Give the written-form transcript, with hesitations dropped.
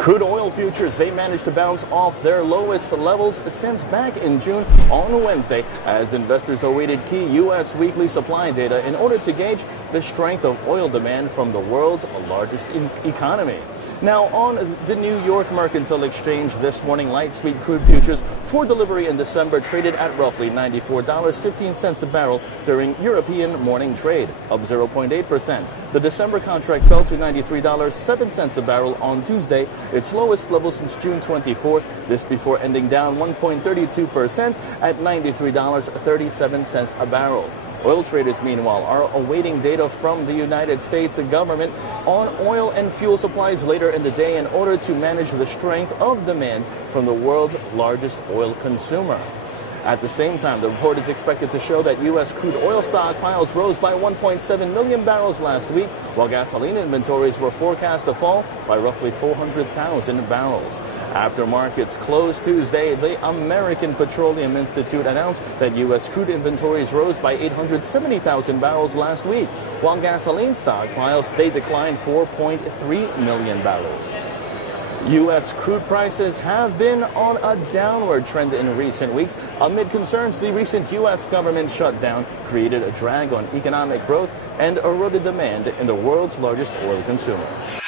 Crude oil futures, they managed to bounce off their lowest levels since back in June on Wednesday as investors awaited key U.S. weekly supply data in order to gauge the strength of oil demand from the world's largest economy. Now, on the New York Mercantile Exchange this morning, light sweet crude futures for delivery in December traded at roughly $94.15 a barrel during European morning trade, up 0.8%. The December contract fell to $93.07 a barrel on Tuesday, its lowest level since June 24th, this before ending down 1.32% at $93.37 a barrel. Oil traders, meanwhile, are awaiting data from the United States government on oil and fuel supplies later in the day in order to manage the strength of demand from the world's largest oil consumer. At the same time, the report is expected to show that U.S. crude oil stockpiles rose by 1.7 million barrels last week, while gasoline inventories were forecast to fall by roughly 400,000 barrels. After markets closed Tuesday, the American Petroleum Institute announced that U.S. crude inventories rose by 870,000 barrels last week, while gasoline stockpiles, they declined 4.3 million barrels. U.S. crude prices have been on a downward trend in recent weeks amid concerns the recent U.S. government shutdown created a drag on economic growth and eroded demand in the world's largest oil consumer.